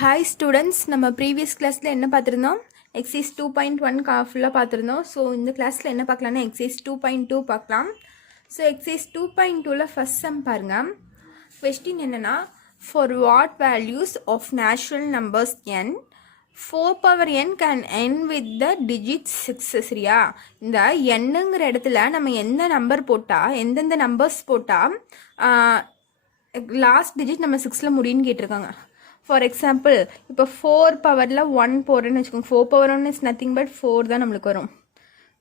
Hi students, நம்ம previous கிளாஸில் என்ன பார்த்துருந்தோம்? எக்ஸைஸ் 2.1 ஃபுல்லாக பார்த்துருந்தோம். ஸோ இந்த கிளாஸில் என்ன பார்க்கலான்னா எக்ஸைஸ் 2.2 பார்க்கலாம். ஸோ எக்ஸைஸ் 2.2ல் ஃபஸ்ட் சம் பாருங்கள். கொஸ்டின் என்னென்னா, for what values of natural numbers n 4 power n can end with the digit 6. சரியா? இந்த என்னங்கிற இடத்துல நம்ம எந்த நம்பர் போட்டால், எந்தெந்த நம்பர்ஸ் போட்டால் லாஸ்ட் டிஜிட் நம்ம 6ல் முடியும்னு கேட்டிருக்காங்க. ஃபார் எக்ஸாம்பிள், இப்போ 4 பவரில் 1 போடுறேன்னு வச்சுக்கோங்க. 4 பவர் 1 இஸ் நத்திங் பட் 4 தான் நம்மளுக்கு வரும்.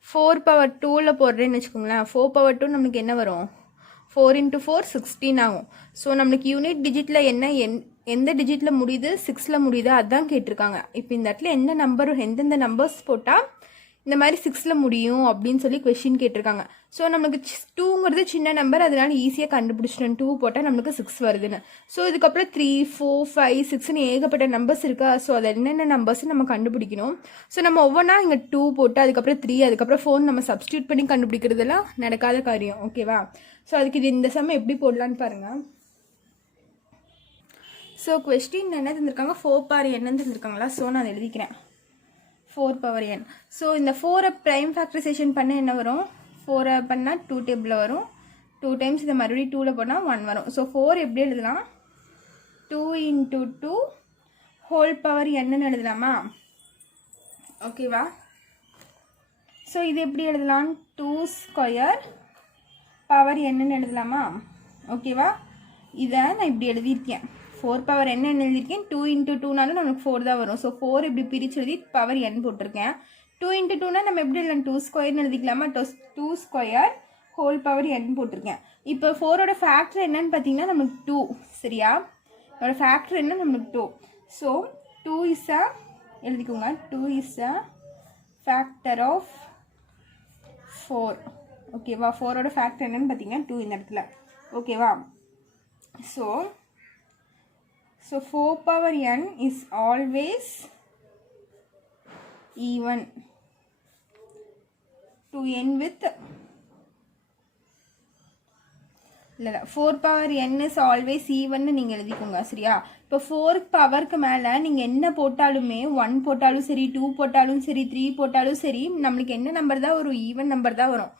4 பவர் 2ல் போடுறேன்னு வச்சுக்கோங்களேன். 4 பவர் 2 நம்மளுக்கு என்ன வரும்? 4 × 4 16 ஆகும். ஸோ நம்மளுக்கு யூனிட் டிஜிட்டில் என்ன எந்த டிஜிட்டில் முடியுது? 6ல் முடியுது, அதுதான் கேட்டிருக்காங்க. இப்போ இந்த இடத்துல எந்தெந்த நம்பர்ஸ் போட்டால் இந்த மாதிரி 6ல் முடியும் அப்படின்னு சொல்லி கொஷின் கேட்டிருக்காங்க. ஸோ நம்மளுக்கு 2ங்கிறது சின்ன நம்பர், அதனால ஈஸியாக கண்டுபிடிச்சிட்டோம். 2 போட்டால் நம்மளுக்கு 6 வருதுன்னு. ஸோ இதுக்கப்புறம் 3, 4, 5, 6ன்னு ஏகப்பட்ட நம்பர்ஸ் இருக்கா. ஸோ அது என்னென்ன நம்பர்ஸ் நம்ம கண்டுபிடிக்கணும். ஸோ நம்ம ஒவ்வொன்றா இங்கே 2 போட்டு அதுக்கப்புறம் 3 அதுக்கப்புறம் 4 நம்ம சப்ஸ்டியூட் பண்ணி கண்டுபிடிக்கிறதுலாம் நடக்காத காரியம். ஓகேவா? ஸோ அதுக்கு இது இந்த சம் எப்படி போடலான்னு பாருங்கள். ஸோ கொஸ்டின் என்ன தந்திருக்காங்க? 4 power என்னன்னு தந்திருக்காங்களா? ஸோ நான் அதை எழுதிக்கிறேன். 4 power n. ஸோ இந்த 4 ப்ரைம் ஃபேக்டரைசேஷன் பண்ண என்ன வரும்? 4 பண்ணால் 2 டேபிளில் வரும். 2 டைம்ஸ் இதை மறுபடியும் 2ல் போனால் 1 வரும். ஸோ 4 எப்படி எழுதலாம்? 2 × 2 ஹோல் பவர் என்னன்னு எழுதலாமா? ஓகேவா? ஸோ இது எப்படி எழுதலாம்? 2 ஸ்கொயர் பவர் என்னன்னு எழுதலாமா? ஓகேவா? இதை நான் இப்படி எழுதியிருக்கேன். 4 பவர் என்ன எழுதியிருக்கேன்? 2 × 2னாலும் நமக்கு 4 தான் வரும். ஸோ 4 இப்படி பிரித்து எழுதி பவர் n போட்டிருக்கேன். 2 × 2னா நம்ம எப்படி எழுதலாம்? 2 ஸ்கொயர்னு எழுதிக்கலாமா? 2 ஸ்கொயர் ஹோல் பவர் n போட்டிருக்கேன். இப்போ 4ஓட ஃபேக்டர் என்னன்னு பார்த்தீங்கன்னா நமக்கு 2. சரியா? அதோட ஃபேக்டர் என்ன? நமக்கு 2. ஸோ 2 இஸ் அ எழுதிக்கோங்க. 2 இஸ் அ ஃபேக்டர் ஆஃப் 4. ஓகேவா? 4ஓட ஃபேக்டர் என்னன்னு பார்த்தீங்கன்னா 2 இந்த இடத்துல. ஓகேவா? So 4 power n is always even to n with 4 power n is always even நீங்க எழுதிக்கோங்க. சரியா? இப்போ 4 பவருக்கு மேலே நீங்கள் என்ன போட்டாலுமே 1 போட்டாலும் சரி, 2 போட்டாலும் சரி, 3 போட்டாலும் சரி, நம்மளுக்கு என்ன நம்பர் தான் வரும்? ஈவன் நம்பர் தான் வரும்.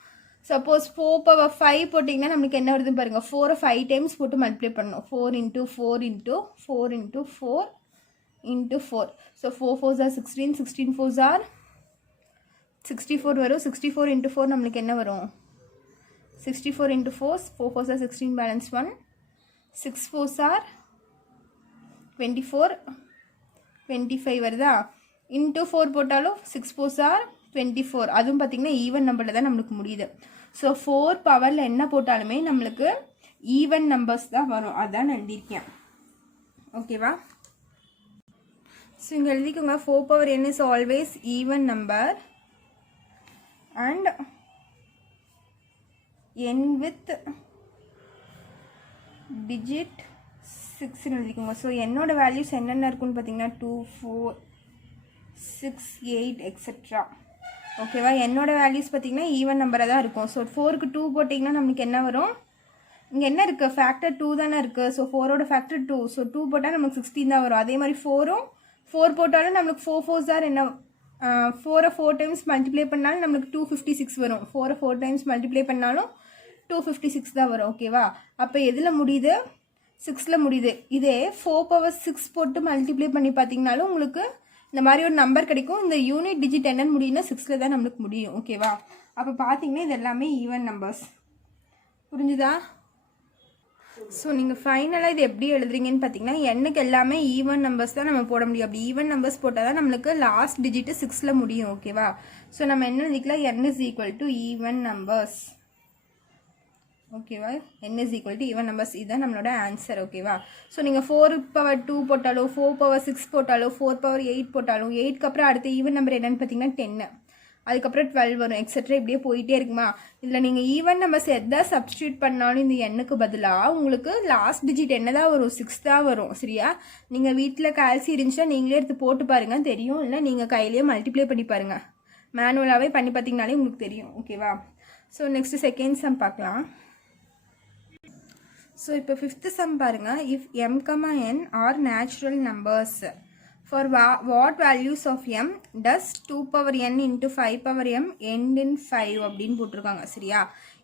சப்போஸ் 4 power 5 போட்டிங்கன்னா நம்மளுக்கு என்ன வருதுன்னு பாருங்கள். 4 5 டைம்ஸ் போட்டு மல்டிப்ளை பண்ணணும். 4 × 4 × 4 × 4 × 4. So 4 4s are 16, 16 4s are 64 வரும். 64 × 4 நம்மளுக்கு என்ன வரும்? 64 × 4, 4 4s are 16, balance 1. 6 4s are 24, 25 வருதா? இன்ட்டு 4 போட்டாலும் 6 4s are 24. அதுவும் பார்த்திங்கன்னா ஈவன் நம்பரில் தான் நம்மளுக்கு முடியுது. ஸோ 4 பவரில் என்ன போட்டாலுமே நம்மளுக்கு ஈவன் நம்பர்ஸ் தான் வரும். அதான் நான் எழுதியிருக்கேன். ஓகேவா? ஸோ இங்கே எழுதிக்கோங்க. 4 power n is always even number and n with digit 6 எழுதிக்கோங்க. ஸோ என்னோட வேல்யூஸ் என்னென்ன இருக்குன்னு பார்த்தீங்கன்னா 2 4 6 8 எக்ஸெட்ரா. ஓகேவா? என்னோட வேல்யூஸ் பார்த்தீங்கன்னா ஈவன் நம்பராக தான் இருக்கும். ஸோ 4க்கு 2 போட்டிங்கன்னா நம்மளுக்கு என்ன வரும்? இங்கே என்ன இருக்குது? ஃபேக்டர் 2 தானே இருக்குது. So 4ஓட factor 2. ஸோ 2 போட்டால் நமக்கு 16 தான் வரும். அதே மாதிரி 4 போட்டாலும் நம்மளுக்கு 4 4s are என்ன? 4 4 டைம்ஸ் மல்டிப்ளை பண்ணாலும் நம்மளுக்கு 256 வரும். 4 4 டைம்ஸ் மல்டிப்ளை பண்ணாலும் 256 தான் வரும். ஓகேவா? அப்போ எதில் முடியுது? 6ல் முடியுது. இதே 4 power 6 போட்டு மல்டிப்ளை பண்ணி பார்த்தீங்கனாலும் உங்களுக்கு இந்த மாதிரி ஒரு நம்பர் கிடைக்கும். இந்த யூனிட் டிஜிட் என்னன்னு முடியும்னா 6ல் தான் நம்மளுக்கு முடியும். ஓகேவா? அப்போ பார்த்தீங்கன்னா இது எல்லாமே ஈவன் நம்பர்ஸ். புரிஞ்சுதா? ஸோ நீங்கள் ஃபைனலாக இது எப்படி எழுதுறீங்கன்னு பார்த்தீங்கன்னா எண்ணுக்கு எல்லாமே ஈவன் நம்பர்ஸ் தான் நம்ம போட முடியும். அப்படி ஈவன் நம்பர்ஸ் போட்டால் தான் நம்மளுக்கு லாஸ்ட் டிஜிட்டு 6ல் முடியும். ஓகேவா? ஸோ நம்ம என்ன எழுதிக்கலாம்? n is equal to even numbers. ஓகேவா? n is equal to even numbers. இதுதான் நம்மளோட ஆன்சர். ஓகேவா? ஸோ நீங்கள் 4 power 2 போட்டாலோ, 4 power 6 போட்டாலோ, 4 power 8 போட்டாலும், 8க்கு அப்புறம் அடுத்த ஈவன் நம்பர் என்னன்னு பார்த்தீங்கன்னா 10, அதுக்கப்புறம் 12 வரும். எக்ஸெட்ரா இப்படியே போயிட்டே இருக்குமா? இதில் நீங்கள் ஈவன் நம்பர்ஸ் எதை சப்ஸ்டியூட் பண்ணாலும் இந்த எண்ணுக்கு பதிலாக உங்களுக்கு லாஸ்ட் டிஜிட் என்ன தான் வரும்? 6 தான் வரும். சரியா? நீங்கள் வீட்டில் கால்சி இருந்துச்சுன்னா நீங்களே எடுத்து போட்டு பாருங்கள், தெரியும். இல்லை நீங்கள் கையிலேயே மல்டிப்ளை பண்ணி பாருங்கள். மேனுவலாகவே பண்ணி பார்த்தீங்கனாலே உங்களுக்கு தெரியும். ஓகேவா? ஸோ நெக்ஸ்ட்டு செகண்ட் சம் பார்க்கலாம். So, இப்போ fifth sum பாருங்க. If m, n are natural numbers, For what values of m does 2 power n into 5 power m end in 5 அப்படின்னு போட்டிருக்காங்க. சரியா,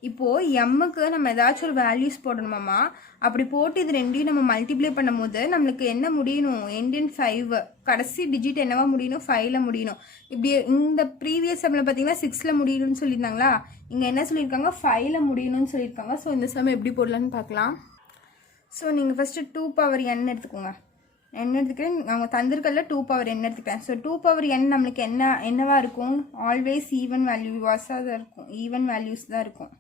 இப்போது எம்முக்கு நம்ம ஏதாச்சும் ஒரு வேல்யூஸ் போடணுமாம்மா. அப்படி போட்டு இது ரெண்டையும் நம்ம மல்டிப்ளை பண்ணும் போது நம்மளுக்கு என்ன முடியணும், end in 5, கடைசி டிஜிட் என்னவா முடியணும், 5ல் முடியணும். இப்படி இந்த ப்ரீவியஸ் சம்மில் பார்த்தீங்கன்னா 6ல் முடியணும்னு சொல்லியிருந்தாங்களா, இங்கே என்ன சொல்லியிருக்காங்க, 5ல் முடியணும்னு சொல்லியிருக்காங்க. ஸோ இந்த சம் எப்படி போடலான்னு பார்க்கலாம். ஸோ நீங்கள் ஃபஸ்ட்டு 2 power n எடுத்துக்கோங்க. என்ன எடுத்துக்கிறேன், அவங்க தந்திருக்கல 2 power n எடுத்துக்கிறேன். ஸோ 2 power n நம்மளுக்கு என்னவா இருக்கும், ஆல்வேஸ் ஈவன் வேல்யூவாஸாக தான் இருக்கும், ஈவன் வேல்யூஸ் தான் இருக்கும்,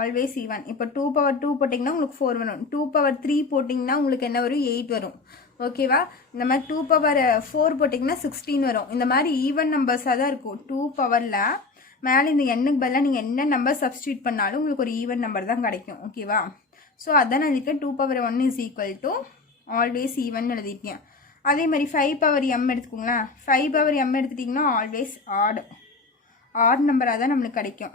ஆல்வேஸ் ஈவன். இப்போ 2 power 2 போட்டிங்கன்னா உங்களுக்கு 4 வரும், 2 power 3 போட்டிங்கன்னா உங்களுக்கு என்ன வரும், 8 வரும். ஓகேவா, இந்த மாதிரி 2 power 4 போட்டிங்கன்னா 16 வரும். இந்த மாதிரி ஈவன் நம்பர்ஸாக தான் இருக்கும். 2 powerல மேலே இந்த எண்ணுக்கு பதிலாக நீங்கள் என்ன நம்பர் சப்ஸ்டியூட் பண்ணாலும் உங்களுக்கு ஒரு ஈவன் நம்பர் தான் கிடைக்கும். ஓகேவா, ஸோ அதான் நான் இருக்கேன். 2 power 1 is equal to always even எழுதிருக்கேன். அதே மாதிரி 5 power m எடுத்துக்கோங்களேன். 5 power m எடுத்துட்டிங்கன்னா ஆல்வேஸ் ஆட் நம்பராக தான் நம்மளுக்கு கிடைக்கும்.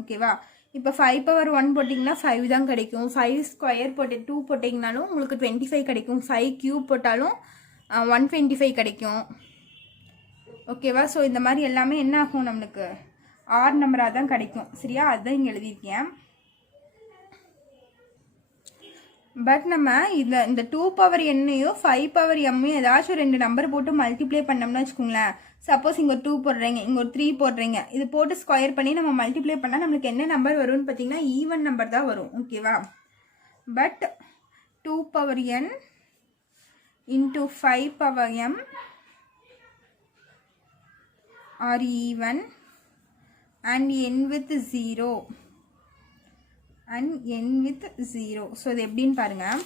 ஓகேவா, இப்போ 5 power 1 போட்டிங்கன்னா 5 தான் கிடைக்கும். 5 ஸ்கொயர் போட்டு 2 போட்டிங்கனாலும் உங்களுக்கு 25 கிடைக்கும். 5 கியூப் போட்டாலும் 125 கிடைக்கும். ஓகேவா, ஸோ இந்த மாதிரி எல்லாமே என்ன ஆகும், நம்மளுக்கு ஆட் நம்பராக தான் கிடைக்கும். சரியா, அதுதான் இங்கே எழுதியிருக்கேன். பட் நம்ம இந்த 2 power என்னையும் 5 power எம்மையும் ஏதாச்சும் 2 நம்பர் போட்டு மல்டிப்ளை பண்ணோம்னு வச்சுக்கோங்களேன். சப்போஸ் இங்கே ஒரு 2 போடுறீங்க, இங்கே ஒரு 3 போடுறீங்க, இது போட்டு ஸ்கொயர் பண்ணி நம்ம மல்டிப்ளை பண்ணால் நம்மளுக்கு என்ன நம்பர் வரும்னு பார்த்தீங்கன்னா ஈவன் நம்பர் தான் வரும். ஓகேவா, but 2 power n into 5 power m are even and end with 0 and n with 0. So இது எப்படின்னு பாருங்கள்.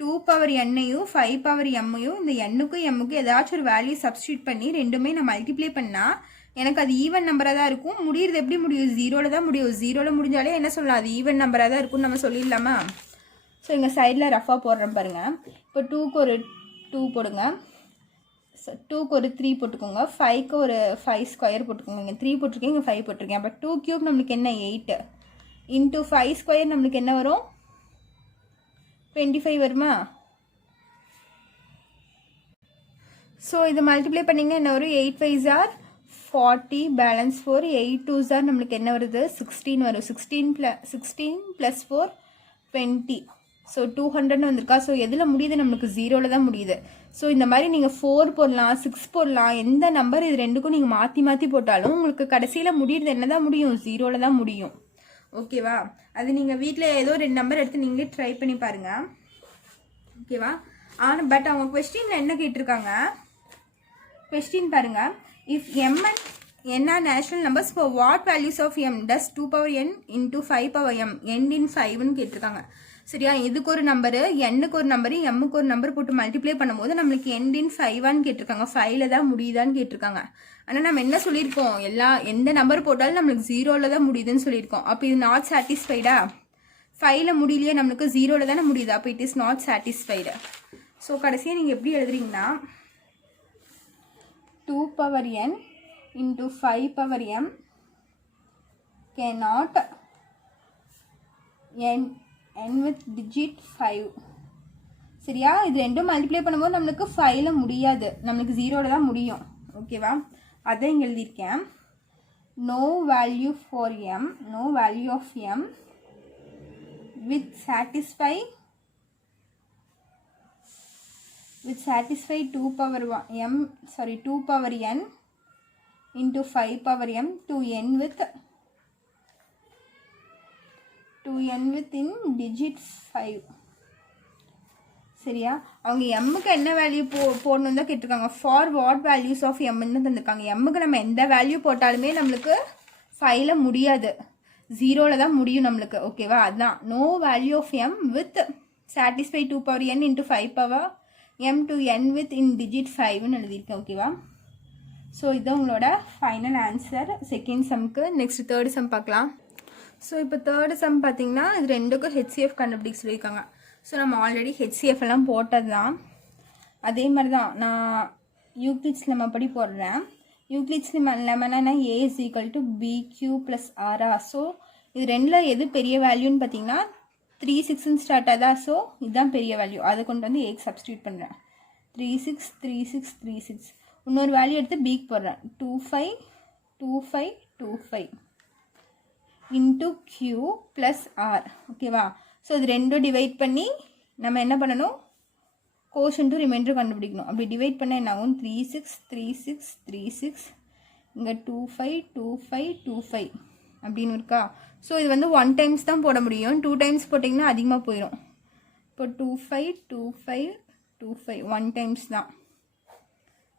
2 power n-ஐயும் 5 power m-ஐயும் இந்த n-க்கும் m-க்கும் ஏதாச்சும் ஒரு வேல்யூ சப்ஸ்டியூட் பண்ணி ரெண்டுமே நான் மல்டிப்ளை பண்ணால் எனக்கு அது ஈவன் நம்பராக தான் இருக்கும். முடியுறது எப்படி முடியும், 0ல் தான் முடியும். 0ல் முடிஞ்சாலே என்ன சொல்லலாம், அது ஈவன் நம்பராக தான் இருக்கும்னு நம்ம சொல்லிடலாமா. ஸோ இங்கே சைடில் ரஃபாக போடுறேன் பாருங்கள். இப்போ 2க்கு ஒரு 2 போடுங்க, 2க்கு ஒரு 3 போட்டுக்கோங்க, 5க்கு ஒரு 5 ஸ்கொயர் போட்டுக்கோங்க. இங்கே 3 போட்டிருக்கேன், இங்கே 5 போட்டிருக்கேன். அப்போ 2 கியூப் நம்மளுக்கு என்ன 8 இன்ட்டு 5 ஸ்கொயர் நம்மளுக்கு என்ன வரும், 25 வருமா. ஸோ இது மல்டிப்ளை பண்ணிங்கன்னா என்ன வரும், 8 5s are 40, balance 4, 8 2s are நம்மளுக்கு என்ன வருது, 16 வரும். 16 + 4 20. ஸோ 200ன்னு வந்திருக்கா. ஸோ எதில் முடியுது, நம்மளுக்கு 0ல் தான் முடியுது. ஸோ இந்த மாதிரி நீங்கள் 4 போடலாம், 6 போடலாம், எந்த நம்பர் இது ரெண்டுக்கும் நீங்கள் மாற்றி போட்டாலும் உங்களுக்கு கடைசியில் முடியுறது என்ன தான் முடியும், 0ல் தான் முடியும். ஓகேவா, அது நீங்கள் வீட்டில் ஏதோ 2 நம்பர் எடுத்து நீங்களே ட்ரை பண்ணி பாருங்கள். ஓகேவா, ஆனால் பட் அவங்க கொஸ்டினில் என்ன கேட்டிருக்காங்க, கொஸ்டின் பாருங்கள். If m and n are natural numbers for what values of m does 2 power n into 5 power m end in 5ன்னு கேட்டிருக்காங்க. சரியா, இதுக்கு ஒரு நம்பரு, n-க்கு ஒரு நம்பரு, m-க்கு ஒரு நம்பர் போட்டு மல்டிப்ளை பண்ணும்போது நம்மளுக்கு end in 5ஆன்னு கேட்டிருக்காங்க. 5ல் தான் முடியுதான்னு கேட்டிருக்காங்க. ஆனால் நம்ம என்ன சொல்லியிருக்கோம், எந்த நம்பர் போட்டாலும் நம்மளுக்கு 0ல் தான் முடியுதுன்னு சொல்லியிருக்கோம். அப்போ இது நாட் சாட்டிஸ்ஃபைடா, 5ல் முடியலையே, நம்மளுக்கு 0ல் தானே முடியுது. அப்போ it is not satisfied. So கடைசியாக நீங்கள் எப்படி எழுதுறீங்கன்னா 2 power n into 5 power m cannot n with digit 5. சரியா, இது ரெண்டும் மல்டிப்ளை பண்ணும்போது நம்மளுக்கு 5ல் முடியாது, நம்மளுக்கு 0ல் தான் முடியும். ஓகேவா, அதை இங்கே எழுதியிருக்கேன். no value for m, no value of m with satisfy 2 power n into 5 power m to n with in digit 5. சரியா, அவங்க எம்முக்கு என்ன வேல்யூ போடணும் தான் கேட்டிருக்காங்க. ஃபார் வாட் வேல்யூஸ் ஆஃப் எம்ன்னு தந்திருக்காங்க. எம்முக்கு நம்ம எந்த வேல்யூ போட்டாலுமே நம்மளுக்கு 5ல் முடியாது, 0ல் தான் முடியும் நம்மளுக்கு. ஓகேவா, அதுதான் no value of m with satisfy 2 power n into 5 power m to n with in digit 5ன்னு எழுதியிருக்கேன். ஓகேவா, ஸோ இதுதான் உங்களோட ஃபைனல் ஆன்சர் செகண்ட் சம்க்கு. நெக்ஸ்ட் தேர்ட் சம் பார்க்கலாம். ஸோ இப்போ தேர்ட் சம் பார்த்தீங்கன்னா இது ரெண்டுக்கும் HCF கண்டுபிடிக்க சொல்லியிருக்காங்க. ஸோ நம்ம ஆல்ரெடி HCF எல்லாம் போட்டது தான். அதே மாதிரி தான் நான் யூக்ளிட்ஸ் லெம்மா படி போடுறேன். யூக்ளிட்ஸ் லெம்மனா A is equal to BQ plus RA. So இது ரெண்டில் எது பெரிய வேல்யூன்னு பார்த்தீங்கன்னா 3 6ன்னு ஸ்டார்ட் ஆகுதா. ஸோ இதுதான் பெரிய வேல்யூ, அதை கொண்டு வந்து ஏக்கு சப்ஸ்டியூட் பண்ணுறேன். 36 36 36 இன்னொரு வேல்யூ எடுத்து பிக்கு போடுறேன் 25 25 25 இன்ட்டு q ப்ளஸ் ஆர் ஓகேவா. ஸோ இது ரெண்டும் டிவைட் பண்ணி நம்ம என்ன பண்ணணும் கோஷன்ட்டு ரிமைண்டர் கண்டுபிடிக்கணும். அப்படி டிவைட் பண்ணால் என்ன ஆகும் 36 36 36 இங்கே 25 25 25 அப்படின்னு இருக்கா. ஸோ இது வந்து 1 டைம்ஸ் தான் போட முடியும், 2 டைம்ஸ் போட்டிங்கன்னா அதிகமாக போயிடும். இப்போ 25 25 25 1 டைம்ஸ் தான்.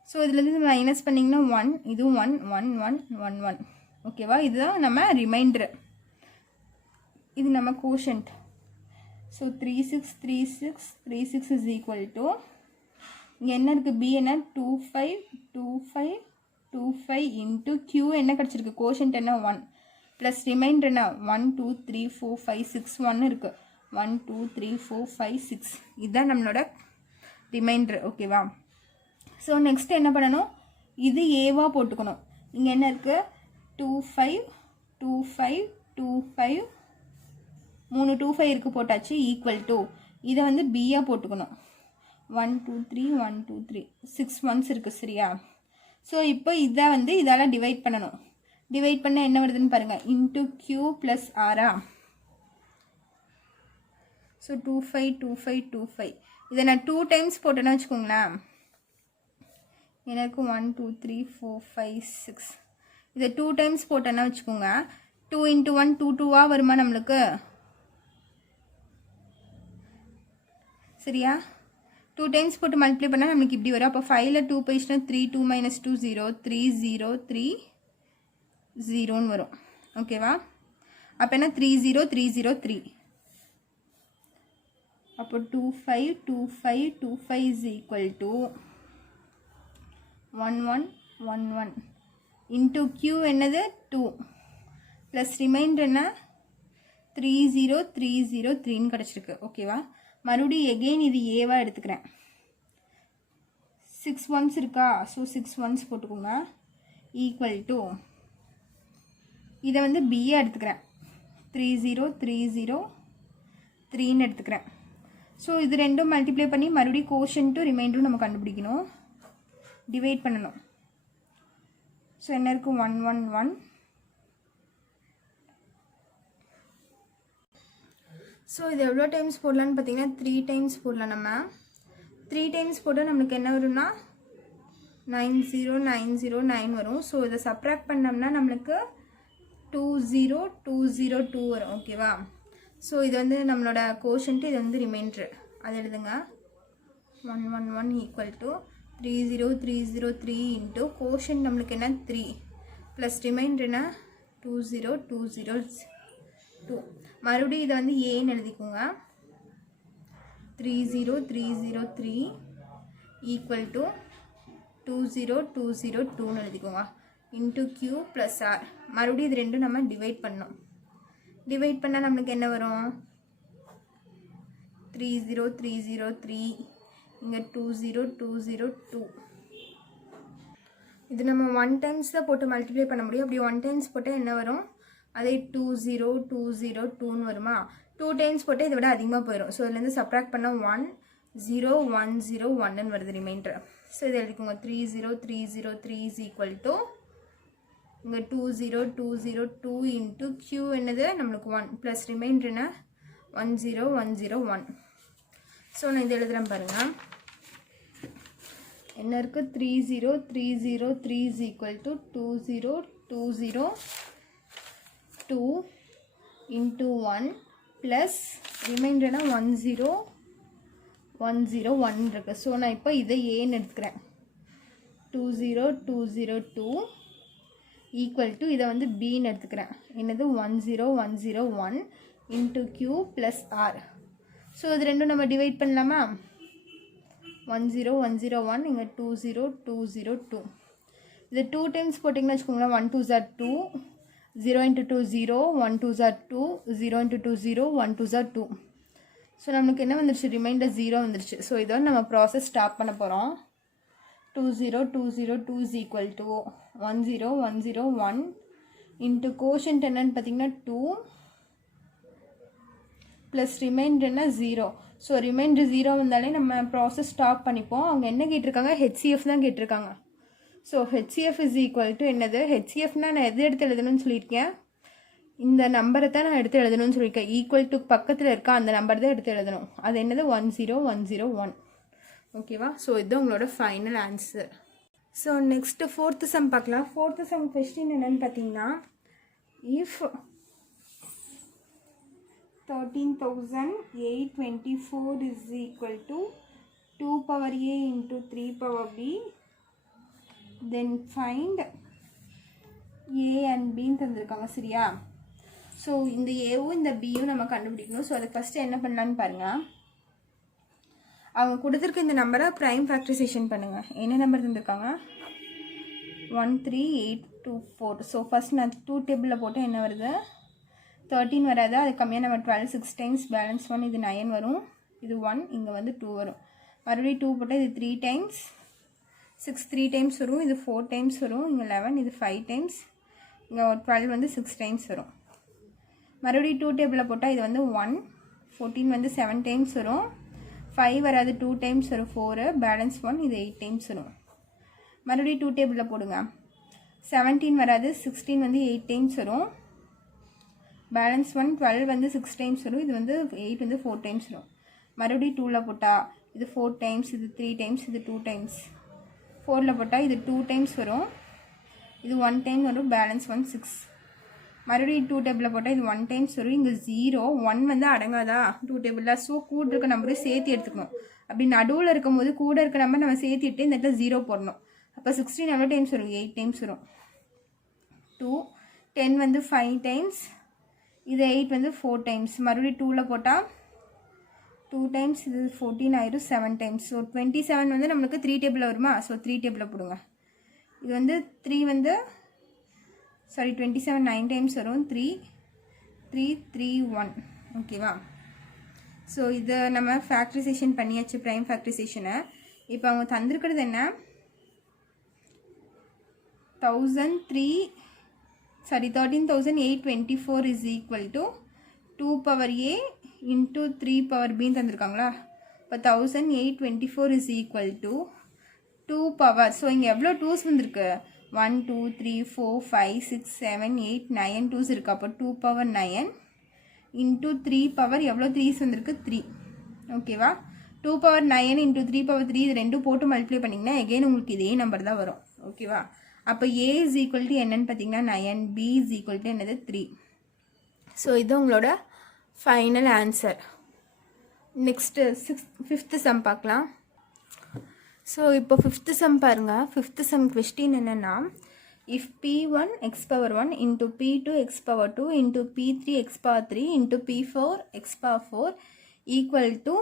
ஸோ இதுலேருந்து மைனஸ் பண்ணிங்கன்னா 1 இதுவும் 1 1 1 1 1 ஓகேவா. இதுதான் நம்ம ரிமைண்டர், இது நம்ம quotient. So 36 36 36 is equal to இங்கே என்ன இருக்குது பி என்ன 25 25 25 இன்ட்டு க்யூ என்ன கிடச்சிருக்கு கோஷன்ட் என்ன 1 ப்ளஸ் ரிமைண்டர் என்ன 1 2 3 4 5 6 1 இருக்குது 1 2 3 4 5 6 இதுதான் நம்மளோட ரிமைண்டர் ஓகேவா. ஸோ நெக்ஸ்ட் என்ன பண்ணணும் இது ஏவாக போட்டுக்கணும். இங்கே என்ன இருக்குது 25 25 25 3 25 இருக்குது போட்டாச்சு ஈக்குவல் டு இதை வந்து பியாக போட்டுக்கணும் 1 2 3 1 2 3 6 ஒன்ஸ் இருக்குது சரியா. ஸோ இப்போ இதை வந்து இதால் டிவைட் பண்ணணும். டிவைட் பண்ண என்ன வருதுன்னு பாருங்கள் இன்ட்டு க்யூ ப்ளஸ் ஆரா. ஸோ 25 25 25 இதை நான் 2 டைம்ஸ் போட்டேன்னா வச்சுக்கோங்களேன் எனக்கு 1 2 3 4 5 6 இதை 2 டைம்ஸ் போட்டேன்னா வச்சுக்கோங்க 2 இன்ட்டு 1 2 2வா வருமா நம்மளுக்கு சரியா. 2 டைம்ஸ் போட்டு மல்டிப்ளை பண்ணால் நம்மளுக்கு இப்படி வரும். அப்போ 5ல் 2 போயிடுச்சுன்னா 3 2 மைனஸ் 2 0 3 0 3 0ன்னு வரும் ஓகேவா. அப்போ என்ன 3 0 3 0 3 அப்போ 25 25 25 is equal to 1 1 1 1 into Q என்னது 2 ப்ளஸ் ரிமைண்டர் என்ன 3 0 3 0 3ன்னு கிடச்சிருக்கு ஓகேவா. மறுபடியும் எகெயின் இது ஏவாக எடுத்துக்கிறேன் 6 ஒன்ஸ் இருக்கா. ஸோ 6 ஒன்ஸ் போட்டுக்கோங்க ஈக்குவல் டு இதை வந்து பிஏ எடுத்துக்கிறேன் 3 0 3 0 3ன்னு எடுத்துக்கிறேன். ஸோ இது ரெண்டும் மல்டிப்ளை பண்ணி மறுபடியும் கோஷன்ட்டும் ரிமைண்டரும் நம்ம கண்டுபிடிக்கணும், டிவைட் பண்ணணும். ஸோ என்ன இருக்கும் 1 1 1. ஸோ இது எவ்வளோ டைம்ஸ் போடலான்னு பார்த்தீங்கன்னா 3 டைம்ஸ் போடலாம். நம்ம 3 டைம்ஸ் போட்டால் நம்மளுக்கு என்ன வரும்னா 90909 வரும். ஸோ இதை சப்ராக்ட் பண்ணோம்னா நம்மளுக்கு 20202 வரும் ஓகேவா. ஸோ இது வந்து நம்மளோட கோஷன்ட்டு, இது வந்து ரிமைண்டர், அது எழுதுங்க 111 ஈக்குவல் டு 30303 இன்ட்டு கோஷன்ட் நம்மளுக்கு என்ன 3 ப்ளஸ் ரிமைண்டர் என்ன 20202. மறுபடியும் இதை வந்து ஏன்னு எழுதிக்கோங்க 30303 ஈக்குவல் டு 20202ன்னு எழுதிக்கோங்க இன்ட்டு க்யூ ப்ளஸ் ஆர். மறுபடியும் இது ரெண்டும் நம்ம டிவைட் பண்ணோம். டிவைட் பண்ணால் நம்மளுக்கு என்ன வரும் 30303 இங்கே 20202. இது நம்ம 1 டைம்ஸ் தான் போட்டு மல்டிப்ளை பண்ண முடியும். அப்படி 1 டைம்ஸ் போட்டால் என்ன வரும் அதே 20202ன்னு வருமா. 2 டைம்ஸ் போட்டால் இதை விட அதிகமாக போயிடும். ஸோ இதுலேருந்து சப்ராக்ட் பண்ணால் 10101ன்னு வருது ரிமைண்டர். ஸோ இதை எழுதிக்கோங்க 30303 இஸ் ஈக்குவல் டு இங்கே 20202 இன்ட்டு க்யூ என்னது நம்மளுக்கு 1 ப்ளஸ் ரிமைண்டர் என்ன 10101. ஸோ நான் இதை எழுதுகிறேன் பாருங்கள் என்ன இருக்குது 30303 is equal to 20202 into 1 plus reminder என்ன 10101 இருக்குது. ஸோ நான் இப்போ இதை ஏன்னு எடுத்துக்கிறேன் 20202 ஈக்குவல் டு இதை வந்து பின்னு எடுத்துக்கிறேன் என்னது 10101 into Q plus R. So இது ரெண்டும் நம்ம டிவைட் பண்ணலாமா 10101 இங்கே 20202. இது 2 டைம்ஸ் போட்டிங்கன்னா வச்சுக்கோங்களேன் 1 2s are 2 0 into 2 0 1 2s are 2 0 into 2 0 1 2s are 2. So நமக்கு என்ன வந்துருச்சு ரிமைண்டர் 0 வந்துருச்சு. ஸோ இதை நம்ம ப்ராசஸ் ஸ்டாப் பண்ண போகிறோம். 20202 is equal to 10101 into quotient என்னன்னு பார்த்தீங்கன்னா 2 ப்ளஸ் ரிமைண்டர் என்ன 0. ஸோ ரிமைண்டர் 0 வந்தாலே நம்ம ப்ராசஸ் ஸ்டாப் பண்ணிப்போம். அவங்க என்ன கேட்டிருக்காங்க, ஹெச்சிஎஃப் தான் கேட்டிருக்காங்க. So HCF is equal to என்னது, ஹெச்சிஎஃப்னால் நான் எது எடுத்து எழுதணும்னு சொல்லியிருக்கேன், இந்த நம்பரை தான் நான் எடுத்து எழுதணும்னு சொல்லியிருக்கேன். ஈக்குவல் டு பக்கத்தில் இருக்க அந்த நம்பர் தான் எடுத்து எழுதணும். அது என்னது 10101. ஓகேவா? ஸோ இது உங்களோட final answer. So next 4th sum பார்க்கலாம். 4th சம் கொஸ்டின் என்னென்னு பார்த்தீங்கன்னா, if 13,824 is equal to 2 power a into 3 power b, then find a and b தந்திருக்காங்க. சரியா? ஸோ இந்த ஏவும் இந்த பியும் நம்ம கண்டுபிடிக்கணும். ஸோ அதுக்கு ஃபஸ்ட்டு என்ன பண்ணலான்னு பாருங்கள். அவங்க கொடுத்துருக்க இந்த நம்பரை ப்ரைம் ஃபேக்டரைசேஷன் பண்ணுங்கள். என்ன நம்பர் தந்திருக்காங்க, 13824. ஸோ ஃபஸ்ட் நான் 2 டேபிளில் போட்டு என்ன வருது, 13 வராது, அது கம்மியாக நம்ம 12 6 டைம்ஸ், பேலன்ஸ் 1 இது 9 வரும், இது 1, இங்கே வந்து 2 வரும். மறுபடியும் 2 போட்டால் இது 3 டைம்ஸ், 6 3 டைம்ஸ் வரும், இது 4 டைம்ஸ் வரும், இங்கே 11, இது 5 டைம்ஸ், இங்கே 12 வந்து 6 டைம்ஸ் வரும். மறுபடியும் 2 டேபிளில் போட்டால் இது வந்து 1, 14 வந்து 7 டைம்ஸ் வரும், 5 வராது 2 டைம்ஸ் வரும் 4, பேலன்ஸ் 1 இது 8 டைம்ஸ் வரும். மறுபடியும் 2 டேபிளில் போடுங்க, 17 வராது, 16 வந்து 8 டைம்ஸ் வரும், பேலன்ஸ் 1 12 வந்து 6 டைம்ஸ் வரும், இது வந்து 8 வந்து 4 டைம்ஸ் வரும். மறுபடியும் 2ல் போட்டால் இது 4 டைம்ஸ், இது 3 டைம்ஸ், இது 2 டைம்ஸ். 4ல் போட்டால் இது 2 டைம்ஸ் வரும், இது 1 டைம் வரும், பேலன்ஸ் 1 6. மறுபடியும் 2 டேபிளில் போட்டால் இது 1 டைம்ஸ் வரும், இங்கே 0 1 வந்து அடங்காதா 2 டேபிளில். ஸோ கூட இருக்க நம்பரையும் சேர்த்து எடுத்துக்கணும். அப்படி நடுவில் இருக்கும் போது கூட இருக்க நம்பர் நம்ம சேர்த்துட்டு இந்த இடத்துல 0 போடணும். அப்போ 16 எவ்வளோ டைம்ஸ் வரும், 8 டைம்ஸ் வரும். 2 10 வந்து 5 டைம்ஸ், இது 8 வந்து 4 டைம்ஸ். மறுபடியும் 2ல் போட்டால் 2 டைம்ஸ், இது 14 ஆயிரும், 7 டைம்ஸ். ஸோ 27 வந்து நம்மளுக்கு 3 டேபிளில் வருமா, ஸோ 3 டேபிளில் போடுங்க. இது வந்து 3 வந்து 27 9 டைம்ஸ் வரும், 3 3 3 1. ஓகேவா? ஸோ இதை நம்ம ஃபேக்டரைசேஷன் பண்ணியாச்சு, ப்ரைம் ஃபேக்டரைசேஷனை. இப்போ அவங்க தந்திருக்கிறது என்ன, 13,824 is equal to 2 power a into 3 power b தந்திருக்காங்களா. இப்போ 1824 is equal to 2 power. So இங்கே எவ்வளோ 2s வந்திருக்கு, 1 2 3 4 5 6 7 8 9 2s இருக்குது. அப்போ 2 power 9 into 3 power எவ்வளோ 3s வந்திருக்கு, 3. ஓகேவா? 2 power 9 into 3 power 3 இது ரெண்டும் போட்டு மல்டிப்ளை பண்ணிங்கன்னா எகெயின் உங்களுக்கு இதே நம்பர் தான் வரும். ஓகேவா? அப்போ a is equal to என்னன்னு பார்த்தீங்கன்னா 9, b is equal to என்னது 3. ஸோ இது உங்களோட final answer. Next 5th sum பார்க்கலாம். ஸோ இப்போ 5th சம் பாருங்கள். 5th சம் கொஸ்டின் என்னென்னா, if p1 x power 1 into p2 x power 2 into p3 x power 3 into p4 x power 4 equal to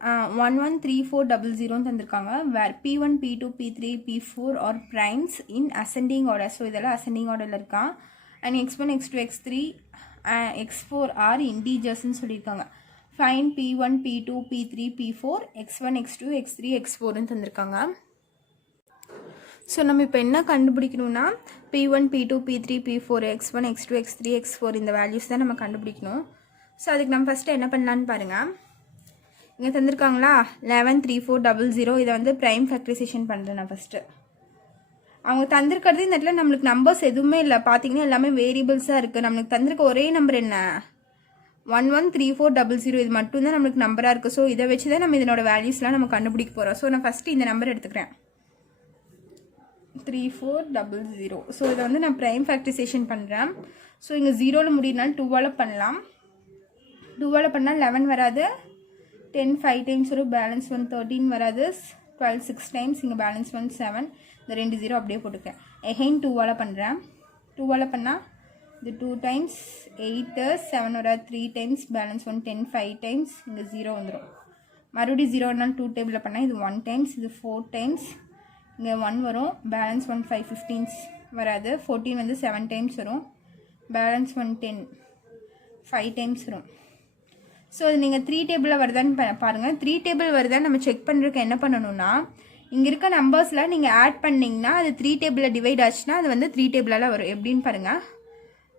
113400 தந்திருக்காங்க. Where p1 p2 p3 p4 are primes in ascending order. So இதெல்லாம் ascending ஆர்டரில் இருக்கான். And x1 x2 x3 x4 R இன்டீஜர்ஸ்ன்னு சொல்லியிருக்காங்க. Fine p1 p2 p3 p4 x1 x2 x3 x4ன்னு தந்திருக்காங்க. So நம்ம இப்போ என்ன கண்டுபிடிக்கணும்னா, p1 p2 p3 p4 x1 x2 x3 x4 இந்த வேல்யூஸ் தான் நம்ம கண்டுபிடிக்கணும். ஸோ அதுக்கு நம்ம ஃபஸ்ட்டு என்ன பண்ணலான்னு பாருங்கள். இங்கே தந்திருக்காங்களா 113400. இதை வந்து ப்ரைம் ஃபேக்டரைசேஷன் பண்ணுறேன் நான் ஃபஸ்ட்டு. அவங்க தந்திருக்கிறது இந்த இடத்துல நம்மளுக்கு நம்பர்ஸ் எதுவுமே இல்லை. பார்த்தீங்கன்னா எல்லாமே வேரியபிள்ஸாக இருக்குது. நம்மளுக்கு தந்திருக்க ஒரே நம்பர் என்ன, 113400. இது மட்டும்தான் நம்மளுக்கு நம்பராக இருக்குது. ஸோ இதை வச்சு தான் நம்ம இதனோட வேல்யூஸ்லாம் நம்ம கண்டுபிடிக்க போகிறோம். ஸோ நான் ஃபஸ்ட்டு இந்த நம்பர் எடுத்துக்கிறேன், 3400. ஸோ இதை வந்து நான் ப்ரைம் ஃபேக்டரைசேஷன் பண்ணுறேன். ஸோ இங்கே 0ல் முடியினாலும் 2ஆல் பண்ணலாம். 2ஆல் பண்ணால் 11 வராது, 10 5 டைம்ஸ் வரும், பேலன்ஸ் 1 13 வராது, 12 6 டைம்ஸ், இங்கே பேலன்ஸ் 1 7. இந்த 2 0 அப்படியே போட்டுக்கேன். எகைன் 2ஆல் பண்ணுறேன். 2ஆல் பண்ணால் இது 2 டைம்ஸ், 8 7 வராது, 3 டைம்ஸ், பேலன்ஸ் 1 10 5 டைம்ஸ், இங்கே 0 வந்துடும். மறுபடியும் 0 2 டேபிளில் பண்ணால் இது 1 டைம்ஸ், இது 4 டைம்ஸ், இங்கே 1 வரும், பேலன்ஸ் 1 5 15 வராது, 14 வந்து 7 டைம்ஸ் வரும், பேலன்ஸ் 1 10 5 டைம்ஸ் வரும். ஸோ அது நீங்கள் 3 டேபிளில் வருதான்னு பாருங்கள். 3 டேபிள் வருதான்னு நம்ம செக் பண்ணுறதுக்கு என்ன பண்ணணும்னா, இங்கே இருக்க நம்பர்ஸில் நீங்கள் ஆட் பண்ணிங்கன்னா அது 3 டேபிளில் டிவைட் ஆச்சுன்னா அது வந்து 3 டேபிளால் வரும். எப்படின்னு பாருங்கள்.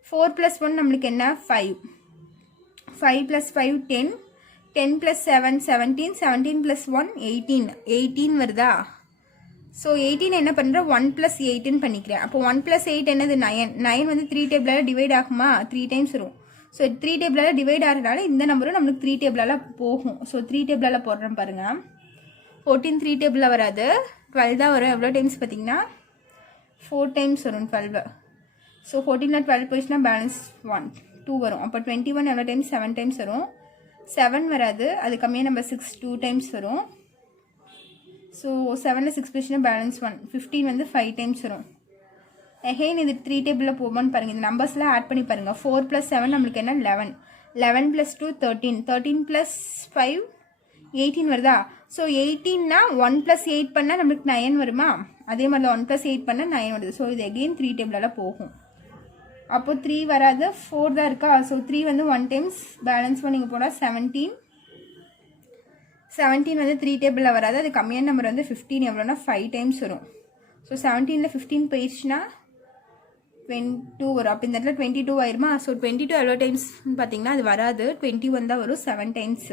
4 + 1 நம்மளுக்கு என்ன 5, 5 + 5 10, 10 + 7 17, 17 + 1 18, 18 வருதா? ஸோ 18 என்ன பண்ணுறேன் 1 + 8ன்னு பண்ணிக்கிறேன். அப்போ 1 + 8 என்னது 9. 9 வந்து 3 டேபிளால் டிவைட் ஆகுமா? 3 டைம்ஸ் வரும். ஸோ 3 டேபிளால் டிவைட் ஆகிறதுனால இந்த நம்பரும் நம்மளுக்கு 3 டேபிளால் போகும். ஸோ 3 டேபிளால் போடுறேன் பாருங்கள். 14 3 டேபிளில் வராது, 12 தான் வரும். எவ்வளோ டைம்ஸ் பார்த்தீங்கன்னா 4 டைம்ஸ் வரும் 12. ஸோ 14ல் 12 போயிடுச்சுன்னா பேலன்ஸ் 1 2 வரும். அப்போ 21 எவ்வளோ டைம்ஸ் 7 டைம்ஸ் வரும். 7 வராது, அது கம்மியாக நம்ம 6 2 டைம்ஸ் வரும். ஸோ 7ல் 6 போயிடுச்சுன்னா பேலன்ஸ் 1. 15 வந்து 5 டைம்ஸ் வரும். எகைன் இது 3 டேபிளில் போகுமான்னு பாருங்கள். இந்த நம்பர்ஸ்லாம் ஆட் பண்ணி பாருங்கள். 4 + 7 நம்மளுக்கு என்ன 11, 11 + 2 13, 13 + 5 18 வருதா? ஸோ 18னா 1 + 8 பண்ணால் நம்மளுக்கு 9 வருமா? அதே மாதிரி தான் 1 + 8 பண்ணால் 9 வருது. ஸோ இது எகெயின் 3 டேபிளால் போகும். அப்போ 3 வராது, 4 தான் இருக்கா? ஸோ 3 வந்து 1 டைம்ஸ், பேலன்ஸ் 1 நீங்கள் போனால் 17. 17 வந்து 3 டேபிளில் வராது, அது கம்மியான நம்பர் வந்து 15 எவ்வளோனா 5 டைம்ஸ் வரும். ஸோ 17ல் 15 போயிடுச்சுன்னா 22 வரும். அப்போ இந்த இடத்துல 22 ஆயிருமா? ஸோ 22 எவ்வளோ டைம்ஸ்னு பார்த்தீங்கன்னா அது வராது, 21 தான் வரும். 7 டைம்ஸ்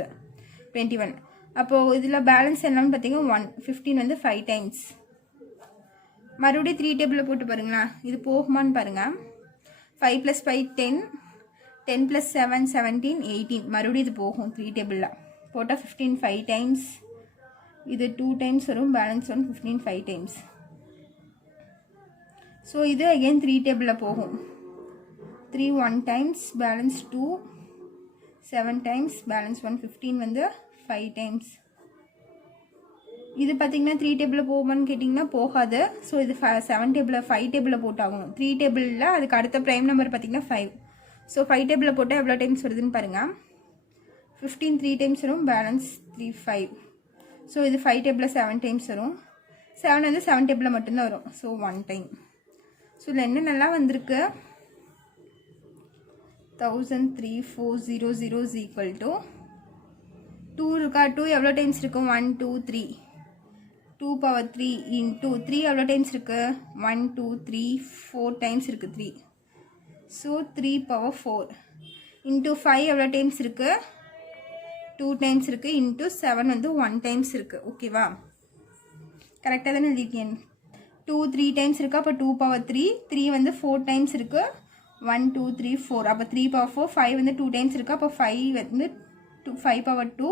21. அப்போது இதில் பேலன்ஸ் என்னன்னு பார்த்தீங்கன்னா 1. 15 வந்து 5 டைம்ஸ். மறுபடியும் 3 டேபிளில் போட்டு பாருங்களா, இது போகுமான்னு பாருங்கள். 5 + 5 10, 10 + 7 17, 18. மறுபடியும் இது போகும் 3 டேபிளில் போட்டால் 15 5 டைம்ஸ். இது 2 டைம்ஸ் வரும், பேலன்ஸ் 1 15 5 டைம்ஸ். ஸோ இது அகெயின் 3 டேபிளில் போகும். 3 1 டைம்ஸ், பேலன்ஸ் 2 7 டைம்ஸ், பேலன்ஸ் 1 15 வந்து 5 டைம்ஸ். இது பார்த்தீங்கன்னா 3 டேபிளில் போகுமான்னு கேட்டிங்கன்னா போகாது. ஸோ இது 7 டேபிளில் 5 டேபிளில் போட்டாகணும். 3 டேபிளில் அதுக்கு அடுத்த ப்ரைம் நம்பர் பார்த்தீங்கன்னா 5. ஸோ 5 டேபிளில் போட்டால் எவ்வளோ டைம்ஸ் வருதுன்னு பாருங்கள். 15 3 டைம்ஸ் வரும், பேலன்ஸ் 3 5. ஸோ இது 5 டேபிளில் 7 டைம்ஸ் வரும். 7 வந்து 7 டேபிளில் மட்டும்தான் வரும். So 1 time. ஸோ இதில் என்ன நல்லா வந்திருக்கு, 1003,400 = 2 இருக்கா? 2 எவ்வளோ டைம்ஸ் இருக்கும்? 1 2 3. 2 power 3 into 3 எவ்வளோ டைம்ஸ் இருக்குது? 1 2 3 4 டைம்ஸ் இருக்குது 3. ஸோ 3 power 4 into 5 எவ்வளோ டைம்ஸ் இருக்குது? 2 டைம்ஸ் இருக்குது. into 7 வந்து 1 டைம்ஸ் இருக்குது. ஓகேவா? கரெக்டாக தானே எழுதிருக்கேன். 2 3 டைம்ஸ் இருக்குது. அப்போ 2 power 3. 3 வந்து 4 டைம்ஸ் இருக்குது. 1 2 3 4. அப்போ 3 power 4. 5 வந்து 2 டைம்ஸ் இருக்குது. அப்போ 5 வந்து 5 power 2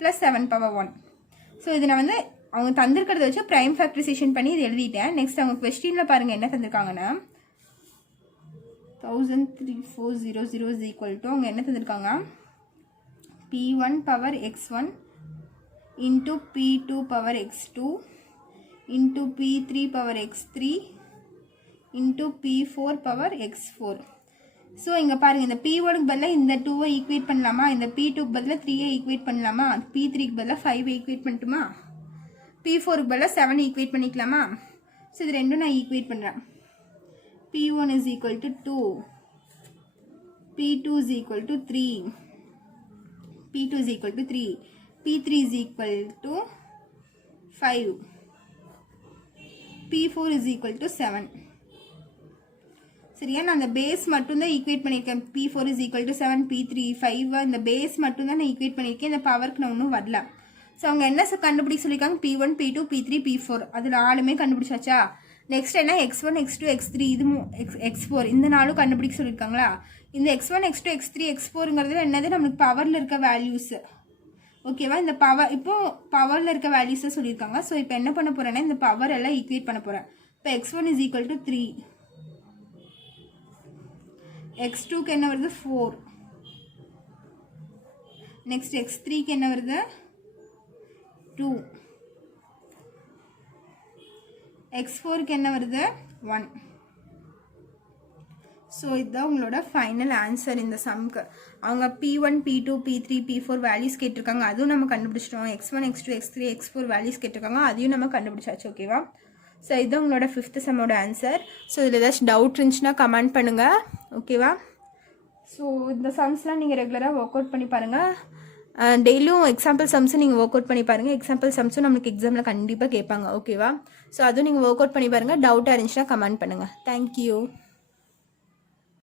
+ 7 power 1. ஸோ இது நான் வந்து அவங்க தந்திருக்கிறத வச்சு ப்ரைம் ஃபேக்டரைசேஷன் பண்ணி இது எழுதிட்டேன். நெக்ஸ்ட் அவங்க கொஸ்டினில் பாருங்கள் என்ன தந்திருக்காங்கன்னா 1003,400 = அவங்க என்ன தந்திருக்காங்க, P1 power x1 into P2 power x2 into P3 power x3 into P4 power x4. So இங்கே பாருங்கள், இந்த P1க்கு பதிலாக இந்த 2வை ஈக்குவேட் பண்ணலாமா? இந்த P2க்கு பதிலாக 3யை ஈக்குவேட் பண்ணலாமா? P3க்கு பதிலாக 5வை ஈக்குவேட் பண்ணட்டுமா? P4க்கு பதிலாக 7 ஈக்குவேட் பண்ணிக்கலாமா? ஸோ இது ரெண்டும் நான் ஈக்குவேட் பண்ணுறேன். P1 = 2, P2 = 3, P2 = 3, P3 = 5, P4 = 7. சரியா? நான் அந்த பேஸ் மட்டும்தான் ஈக்குவேட் பண்ணியிருக்கேன். P4 = 7, P3 5. இந்த பேஸ் மட்டும்தான் நான் ஈக்குவேட் பண்ணியிருக்கேன். இந்த பவருக்கு நான் ஒன்றும் வரல. ஸோ அவங்க என்ன கண்டுபிடிக்க சொல்லியிருக்காங்க? P1 P2 P3 P4. அதில் 4மே கண்டுபிடிச்சாச்சா? நெக்ஸ்ட் என்ன x1 x2 x3 இது x4 இந்த 4ம் கண்டுபிடிக்க சொல்லியிருக்காங்களா? இந்த x1 x2 x3 x4ங்கிறதுல என்னது நம்மளுக்கு பவரில் இருக்க வேல்யூஸ். ஓகேவா? இந்த பவர் இப்போ பவரில் இருக்க வேல்யூஸை சொல்லியிருக்காங்க. ஸோ இப்போ என்ன பண்ண போகிறேன்னா இந்த பவர் எல்லாம் ஈக்குவேட் பண்ண போகிறேன். இப்போ x1 = 3, x2க்கு என்ன வருது 4, நெக்ஸ்ட் x3க்கு என்ன வருது 2, x4க்கு என்ன வருது 1. ஸோ இதுதான் உங்களோட ஃபைனல் ஆன்சர் இந்த சம்க்கு. அவங்க P1 P2 P3 P4 values கேட்டிருக்காங்க, அதுவும் நம்ம கண்டுபிடிச்சிட்டோம். x1 x2 x3 x4 values கேட்டிருக்காங்க, அதையும் நம்ம கண்டுபிடிச்சாச்சு. ஓகேவா? ஸோ இதுதான் உங்களோட 5th செம்மோட ஆன்சர். ஸோ இதில் ஏதாச்சும் டவுட் இருந்துச்சுன்னா கமெண்ட் பண்ணுங்கள். ஓகேவா? ஸோ இந்த சம்ஸ்லாம் நீங்கள் ரெகுலராக ஒர்க் அவுட் பண்ணி பாருங்கள். டெய்லியும் எக்ஸாம்பிள் சம்ஸும் நீங்கள் ஒர்க் அவுட் பண்ணி பாருங்கள். எக்ஸாம்பிள் சம்ஸும் நம்மளுக்கு எக்ஸாமில் கண்டிப்பாக கேட்பாங்க. ஓகேவா? ஸோ அதுவும் நீங்கள் ஒர்க் அவுட் பண்ணி பாருங்கள். டவுட்டாக இருந்துச்சுன்னா கமெண்ட் பண்ணுங்கள். தேங்க்யூ.